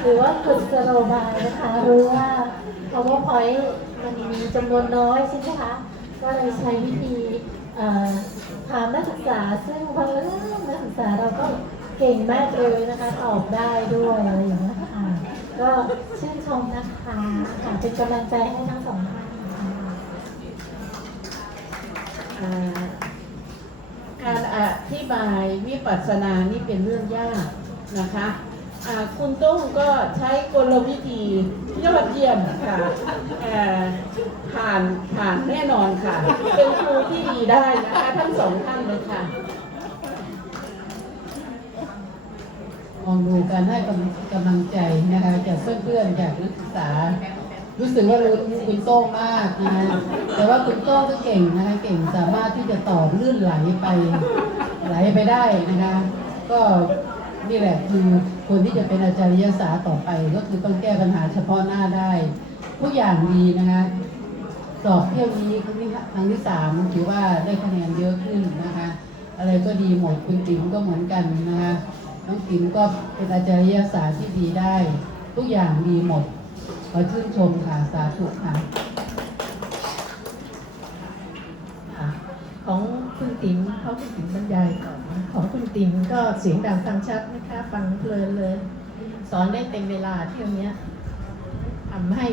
หรือว่ากุศโลบายนะคะ รู้ว่า powerpoint มันมีจำนวนน้อยใช่ไหมคะ ก็เลยใช้วิธีถามนักศึกษาซึ่งบังเอิญนักศึกษาเราก็เก่งมากเลยนะคะตอบได้ด้วยอะไรอย่างเงี้ยค่ะก็ชื่นชมนะคะค่ะเป็นกำลังใจให้ทั้งสองท่านการอธิบายวิปัสสนานี่เป็นเรื่องยากนะคะ คุณตุ้งก็ใช้กลวิธียอดเยี่ยมค่ะผ่านผ่านแน่นอนค่ะ เป็นครูที่ดีได้นะคะทั้งสองท่านเลยค่ะมองดูการให้กำกำลังใจนะคะจากเพื่อนๆจากนักศึกษา รู้สึกว่ารู้คุณโต้งมากนะคะแต่ว่าคุณโต้งก็เก่งนะคะเก่งสามารถที่จะต่อลื่นไหลไปไหลไปได้นะคะ ก็นี่แหละคือ คนที่จะเป็นอาจารย์ศาสตร์ต่อไป ก็คือต้องแก้ปัญหาเฉพาะหน้าได้ทุกอย่างดีนะคะสอบเที่ยวนี้ครั้งที่ครั้งที่สามถือว่าได้คะแนนเยอะขึ้นนะคะ อะไรก็ดีหมดคุณติ๋มก็เหมือนกันนะคะน้องติ๋มก็เป็นอาจารยศาสตร์ที่ดีได้ ทุกอย่างดีหมดขอชื่นชมค่ะสาธุค่ะของคุณติ๋มเขาคุณติ๋มบรรยายก่อน ของคุณติ๋มก็เสียงดังฟังชัดนะคะฟังเพลินเลย สอนได้เต็มเวลาเที่ยวเนี้ยทำให้